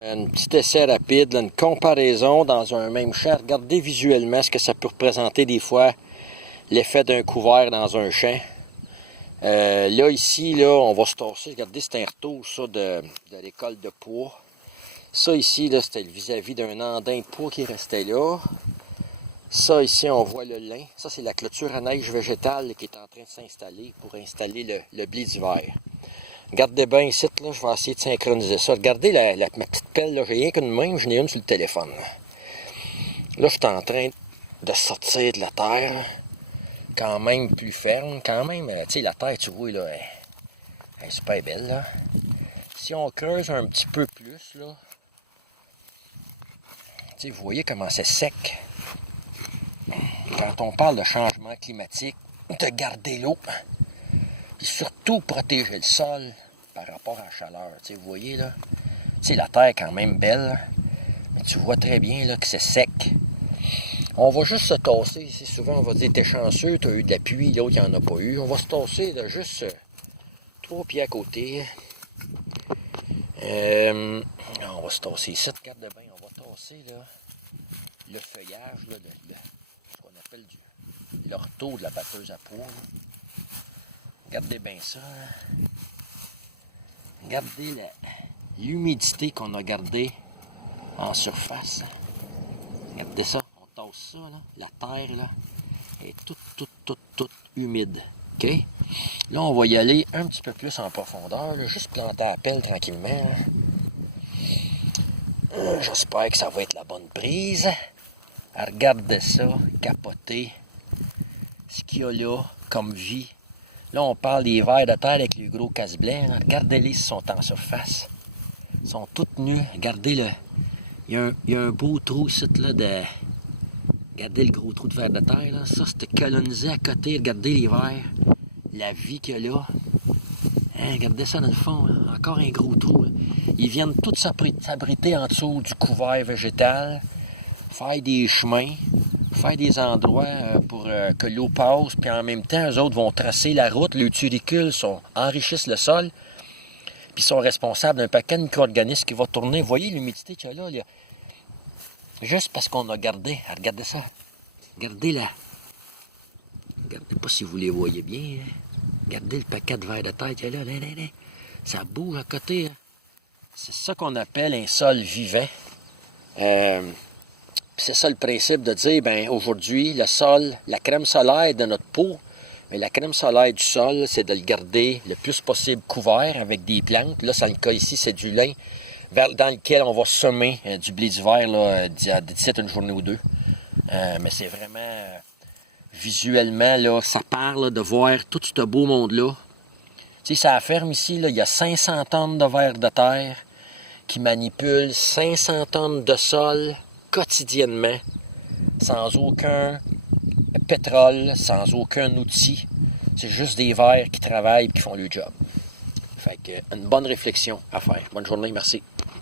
Un petit essai rapide, là, une comparaison dans un même champ. Regardez visuellement ce que ça peut représenter des fois, l'effet d'un couvert dans un champ. Là, ici, là, on va se tasser. Regardez, c'est un retour, ça, de l'école de pois. Ça, ici, là, c'était le vis-à-vis d'un andin de pois qui restait là. Ça, ici, on voit le lin. Ça, c'est la clôture à neige végétale qui est en train de s'installer pour installer le blé d'hiver. Regardez bien ici, là, je vais essayer de synchroniser ça. Regardez ma petite pelle, là, j'ai rien qu'une main, j'en ai une sur le téléphone. Là, je suis en train de sortir de la terre, quand même plus ferme, quand même, tu sais, la terre, tu vois, là, elle est super belle, là. Si on creuse un petit peu plus, là, tu sais, vous voyez comment c'est sec. Quand on parle de changement climatique, de garder l'eau, et surtout protéger le sol par rapport à la chaleur. Tu sais, vous voyez, là, tu sais, la terre est quand même belle, mais tu vois très bien là, que c'est sec. On va juste se tasser ici. Souvent, on va dire, t'es chanceux, t'as eu de la pluie, l'autre, il n'y en a pas eu. On va se tasser là, juste 3 pieds à côté. On va se tasser ici, regarde bien, on va tasser là, le feuillage, là, ce qu'on appelle l'orteau de la batteuse à pois. Regardez bien ça. Regardez l'humidité qu'on a gardée en surface. Regardez ça, on tasse ça, là. La terre là, est toute humide. OK? Là, on va y aller un petit peu plus en profondeur, là, juste planter la pelle tranquillement. J'espère que ça va être la bonne prise. Regardez ça, capoter ce qu'il y a là comme vie. Là, on parle des vers de terre avec les gros casse-blancs. Regardez-les s'ils sont en surface. Ils sont tous nus. Regardez-le. Il y a un beau trou ici, là, de... Regardez le gros trou de vers de terre, là. Ça, c'était colonisé à côté. Regardez les vers. La vie qu'il y a là. Hein, regardez ça dans le fond. Là. Encore un gros trou. Là. Ils viennent tous s'abriter en dessous du couvert végétal. Faire des chemins. Faire des endroits pour que l'eau passe. Puis en même temps, eux autres vont tracer la route. Les turicules enrichissent le sol. Puis sont responsables d'un paquet de micro-organismes qui va tourner. Vous voyez l'humidité qu'il y a là? Juste parce qu'on a gardé. Regardez ça. Regardez là. Regardez pas si vous les voyez bien. Hein. Regardez le paquet de vers de terre qu'il y a là. Là. Ça bouge à côté. Hein. C'est ça qu'on appelle un sol vivant. C'est ça le principe de dire, ben aujourd'hui, le sol, la crème solaire de notre peau, mais la crème solaire du sol, c'est de le garder le plus possible couvert avec des plantes. Là, dans le cas ici, c'est du lin dans lequel on va semer du blé d'hiver d'ici une journée ou deux. Mais c'est vraiment visuellement, là, ça parle là, de voir tout ce beau monde-là. Tu sais, ça ferme ici, là, il y a 500 tonnes de vers de terre qui manipulent 500 tonnes de sol quotidiennement, sans aucun pétrole, sans aucun outil. C'est juste des vers qui travaillent et qui font le job. Fait que une bonne réflexion à faire. Bonne journée, merci.